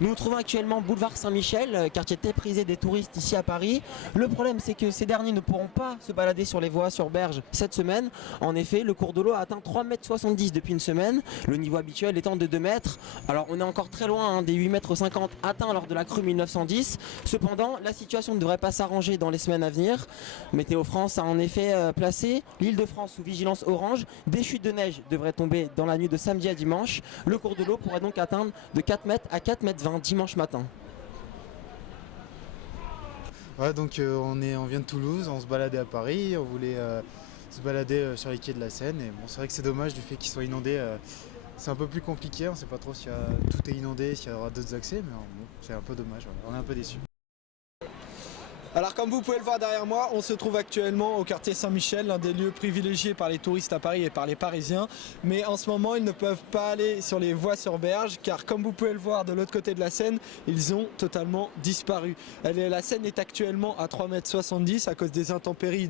Nous nous trouvons actuellement boulevard Saint-Michel, quartier très prisé des touristes ici à Paris. Le problème, c'est que ces derniers ne pourront pas se balader sur les voies sur berge cette semaine. En effet, le cours de l'eau a atteint 3,70 m depuis une semaine, le niveau habituel étant de 2 mètres. Alors on est encore très loin des 8,50 m atteints lors de la crue 1910. Cependant, la situation ne devrait pas s'arranger dans les semaines à venir. Météo France a en effet placé l'Île-de-France sous vigilance orange. Des chutes de neige devraient tomber dans la nuit de samedi à dimanche. Le cours de l'eau pourrait donc atteindre de 4 mètres à 4,20 m dimanche matin. Ouais, donc on vient de Toulouse, on se baladait à Paris, on voulait se balader sur les quais de la Seine. Et bon, c'est vrai que c'est dommage du fait qu'il soit inondé. C'est un peu plus compliqué, on ne sait pas trop si tout est inondé, s'il y aura d'autres accès, mais bon, c'est un peu dommage, voilà. On est un peu déçus. Alors comme vous pouvez le voir derrière moi, on se trouve actuellement au quartier Saint-Michel, l'un des lieux privilégiés par les touristes à Paris et par les Parisiens. Mais en ce moment, ils ne peuvent pas aller sur les voies sur berge car comme vous pouvez le voir de l'autre côté de la Seine, ils ont totalement disparu. La Seine est actuellement à 3,70 m à cause des intempéries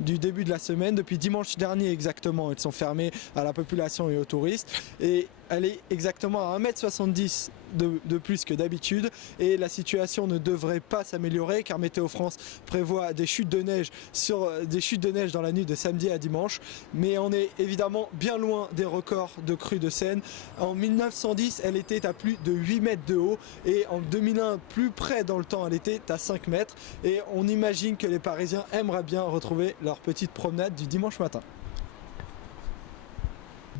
du début de la semaine. Depuis dimanche dernier exactement, elles sont fermées à la population et aux touristes. Et elle est exactement à 1,70 m de plus que d'habitude et la situation ne devrait pas s'améliorer car Météo France prévoit des chutes de neige dans la nuit de samedi à dimanche, mais on est évidemment bien loin des records de crue de Seine. En 1910, elle était à plus de 8 mètres de haut et en 2001, plus près dans le temps, elle était à 5 mètres et on imagine que les Parisiens aimeraient bien retrouver leur petite promenade du dimanche matin.